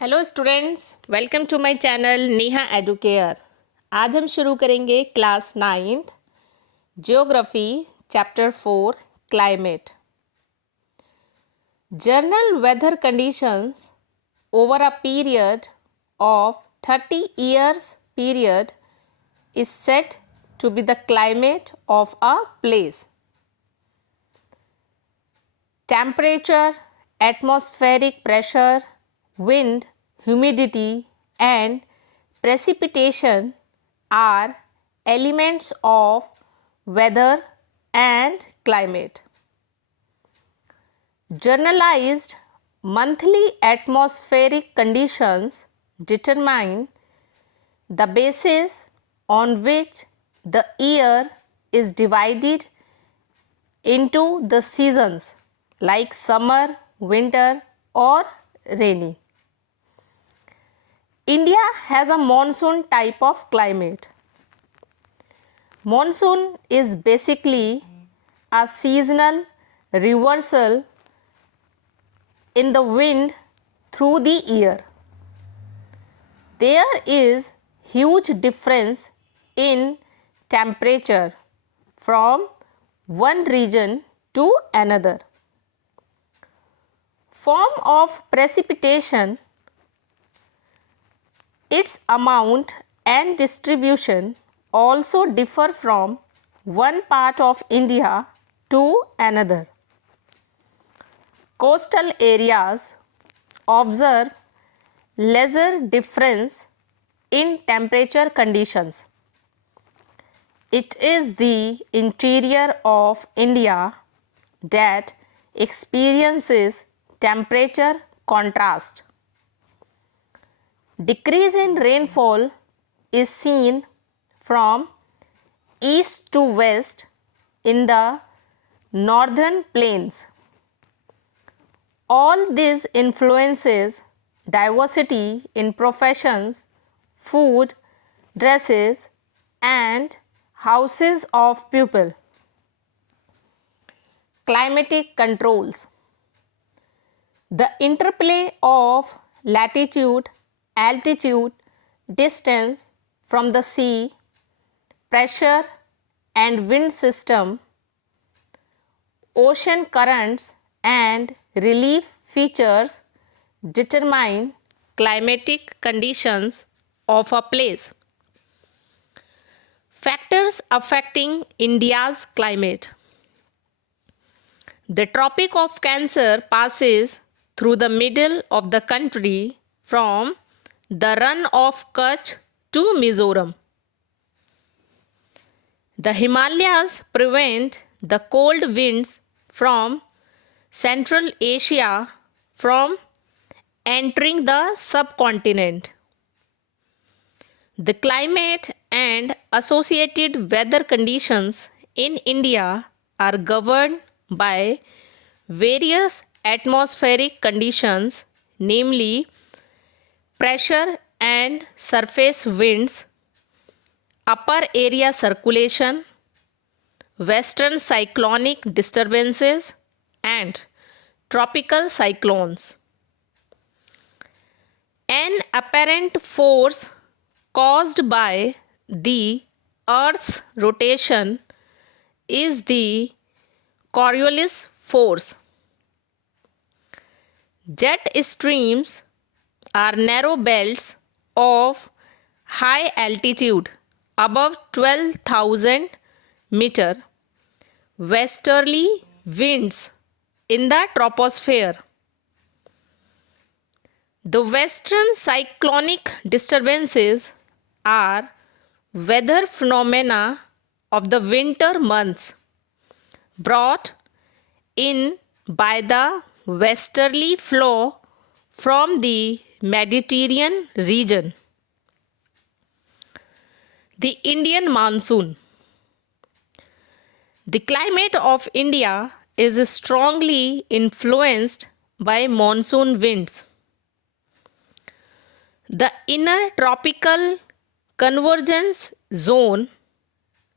Hello students, welcome to my channel Neha Educare. आज हम शुरू करेंगे class 9th geography chapter 4 climate. General weather conditions over a period of 30 years period is said to be the climate of a place. Temperature, atmospheric pressure, wind, humidity, and precipitation are elements of weather and climate. Generalized monthly atmospheric conditions determine the basis on which the year is divided into the seasons like summer, winter, or rainy. India has a monsoon type of climate. Monsoon is basically a seasonal reversal in the wind through the year. There is huge difference in temperature from one region to another. Form of precipitation, its amount and distribution also differ from one part of India to another. Coastal areas observe lesser difference in temperature conditions. It is the interior of India that experiences temperature contrast. Decrease in rainfall is seen from east to west in the northern plains. All these influences diversity in professions, food, dresses, and houses of people. Climatic controls. The interplay of latitude, altitude, distance from the sea, pressure and wind system, ocean currents and relief features determine climatic conditions of a place. Factors affecting India's climate. The Tropic of Cancer passes through the middle of the country from the run of Kutch to Mizoram. The Himalayas prevent the cold winds from Central Asia from entering the subcontinent. The climate and associated weather conditions in India are governed by various atmospheric conditions, namely pressure and surface winds, upper area circulation, western cyclonic disturbances, and tropical cyclones. An apparent force caused by the Earth's rotation is the Coriolis force. Jet streams are narrow belts of high altitude above 12,000 meter westerly winds in the troposphere. The western cyclonic disturbances are weather phenomena of the winter months brought in by the westerly flow from the Mediterranean region. The Indian monsoon. The climate of India is strongly influenced by monsoon winds. The inner tropical convergence zone,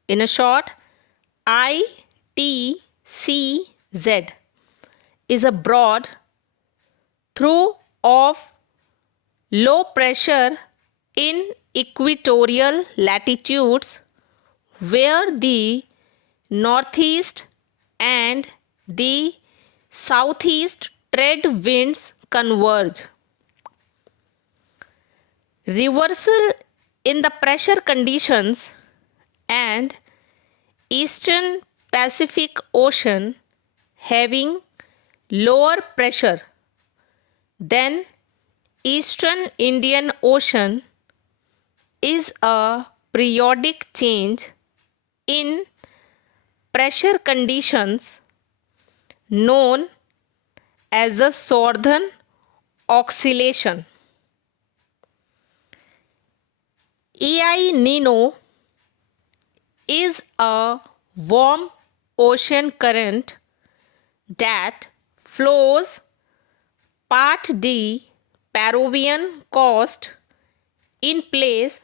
in a short ITCZ, is a broad through of Low pressure in equatorial latitudes where the northeast and the southeast trade winds converge. Reversal in the pressure conditions and Eastern Pacific Ocean having lower pressure than Eastern Indian Ocean is a periodic change in pressure conditions known as the Southern Oscillation. El Nino is a warm ocean current that flows past the Peruvian coast in place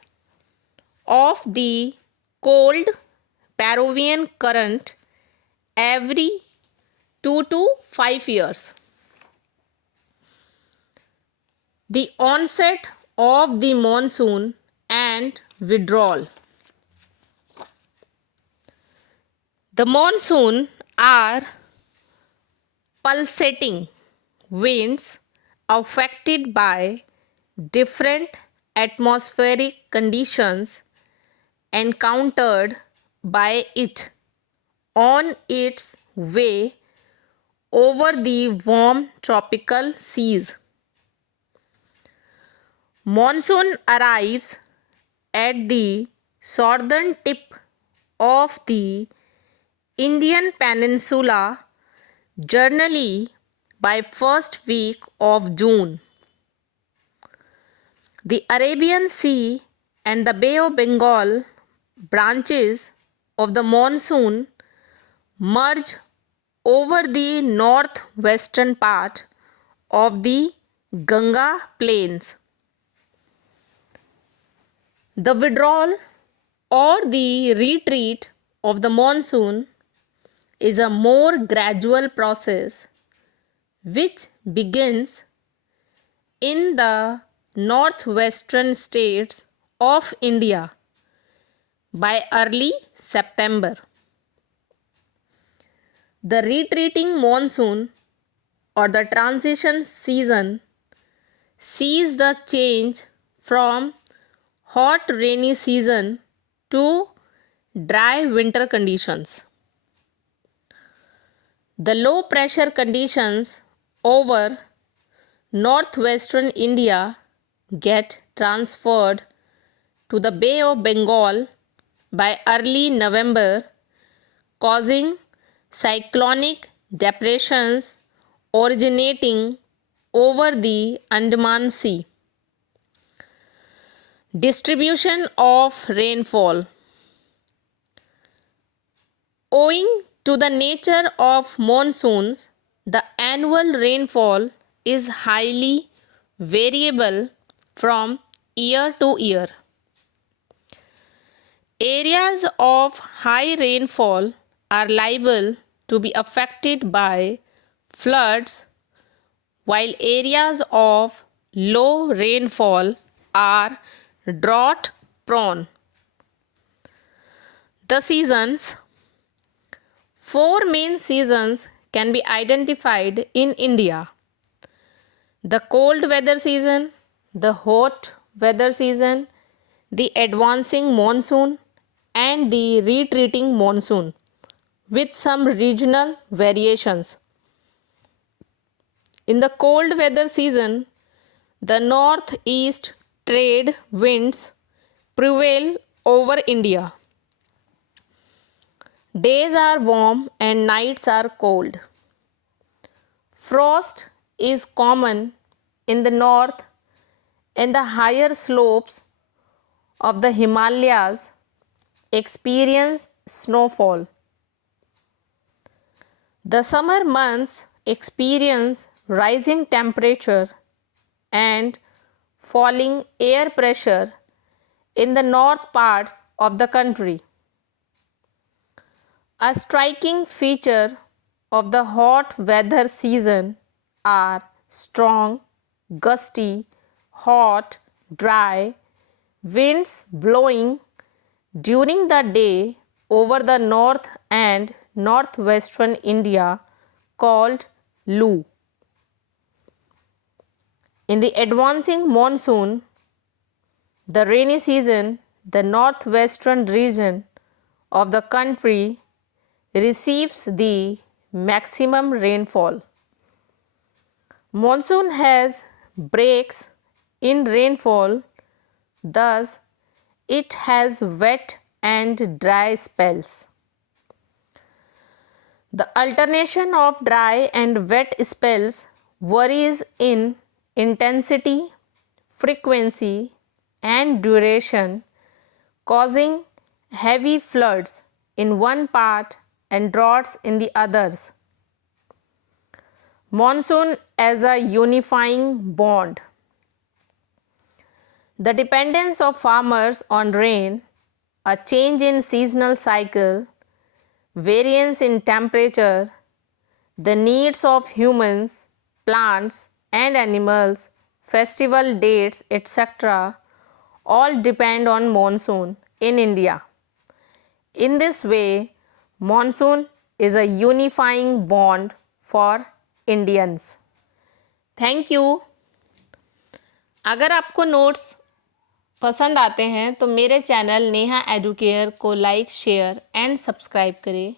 of the cold Peruvian current every 2 to 5 years. The onset of the monsoon and withdrawal. The monsoon are pulsating winds affected by different atmospheric conditions encountered by it on its way over the warm tropical seas. Monsoon arrives at the southern tip of the Indian Peninsula generally by first week of June. The Arabian Sea and the Bay of Bengal branches of the monsoon merge over the northwestern part of the Ganga plains. The withdrawal or the retreat of the monsoon is a more gradual process which begins in the northwestern states of India by early September. The retreating monsoon or the transition season sees the change from hot rainy season to dry winter conditions. The low pressure conditions over northwestern India get transferred to the Bay of Bengal by early November, causing cyclonic depressions originating over the Andaman Sea. Distribution of rainfall. Owing to the nature of monsoons, the annual rainfall is highly variable from year to year. Areas of high rainfall are liable to be affected by floods, while areas of low rainfall are drought prone. The seasons. 4 main seasons can be identified in India: the cold weather season, the hot weather season, the advancing monsoon, and the retreating monsoon, with some regional variations. In the cold weather season, the northeast trade winds prevail over India. Days are warm and nights are cold. Frost is common in the north and the higher slopes of the Himalayas experience snowfall. The summer months experience rising temperature and falling air pressure in the north parts of the country. A striking feature of the hot weather season are strong, gusty, hot, dry winds blowing during the day over the north and northwestern India called Lu. In the advancing monsoon, the rainy season, the northwestern region of the country receives the maximum rainfall. Monsoon has breaks in rainfall, thus it has wet and dry spells. The alternation of dry and wet spells varies in intensity, frequency, and duration, causing heavy floods in one part and droughts in the others. Monsoon as a unifying bond. The dependence of farmers on rain, a change in seasonal cycle, variance in temperature, the needs of humans, plants and animals, festival dates, etc., all depend on monsoon in India. In this way, monsoon is a unifying bond for Indians. Thank you. अगर आपको notes पसंद आते हैं तो मेरे channel Neha Educare को like, share and subscribe करें।